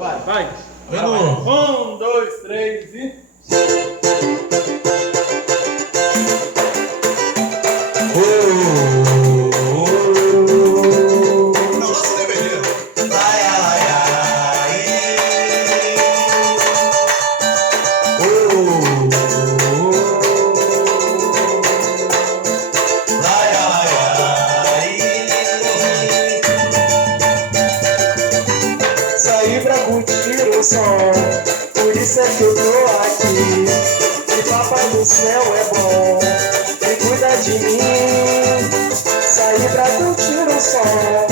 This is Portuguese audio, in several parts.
Vai. De novo. 1, 2, 3 e... Não, nossa deveria. Saí pra curtir o som, por isso é que eu tô aqui. E Papai do céu é bom, ele cuida de mim. Saí pra curtir o som,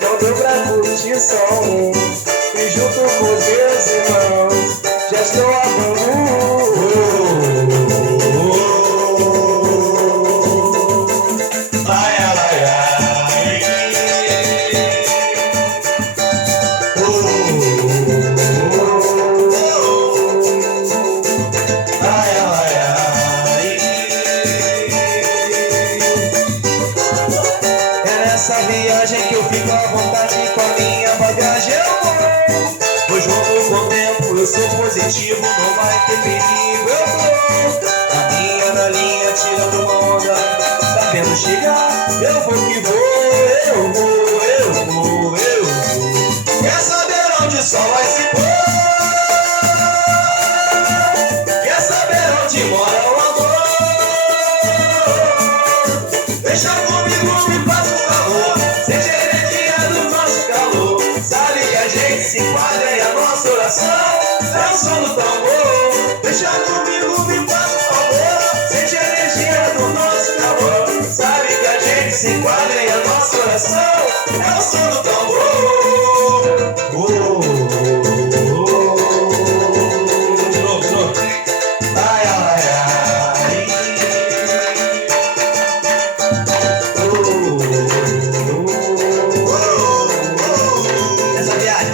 não deu pra curtir só um. E junto com os meus irmãos, já estou amando. Nessa viagem que eu fico à vontade, com a minha bagagem eu vou. Pois junto com o tempo eu sou positivo, não vai ter perigo, eu vou. Na linha, tirando uma onda, sabendo chegar, eu vou que vou, eu vou. Quer saber onde o sol vai se pôr? Quer saber onde mora o amor? Deixa comigo, me faz um favor. Sente a energia do nosso calor. Sabe que a gente se enquadra e a nossa oração é o som do tambor. Deixa comigo, me faz um favor. Sente a energia do nosso calor. Sabe que a gente se enquadra e a nossa oração é o som do tambor. De novo. Essa viagem,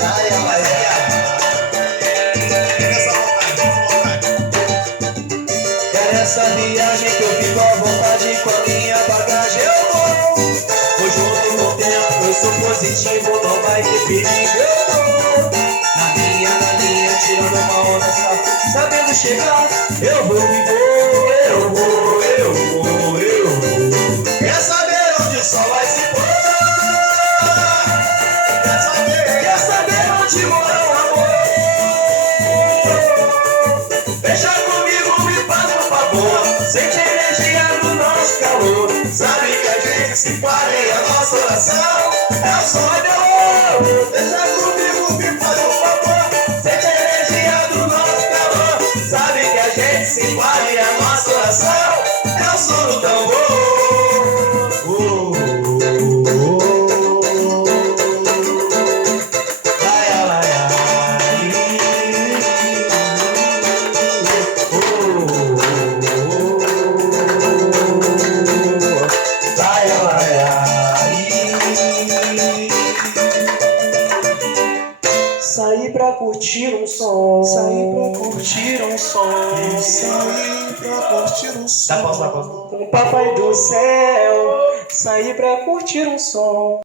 é nessa viagem que eu fico à vontade, com a minha bagagem eu vou. Pois junto com o tempo eu sou positivo, não vai ter perigo, eu vou. Na linha, tirando uma onda, sabendo chegar, eu vou e vou, eu vou. Quer saber onde o sol vai se pôr? Quer saber onde mora o amor? Deixa comigo, me faz um favor. Sente a energia do nosso calor. Sabe que a gente se enquadra e a nossa oração é o som de amor. Deixa comigo, me faz um favor. Sente a energia do nosso calor. Sabe que a gente se enquadra e a nossa oração é o som do tambor. Saí pra curtir um som. Dá pausa. Com o Papai do céu. Saí pra curtir um som.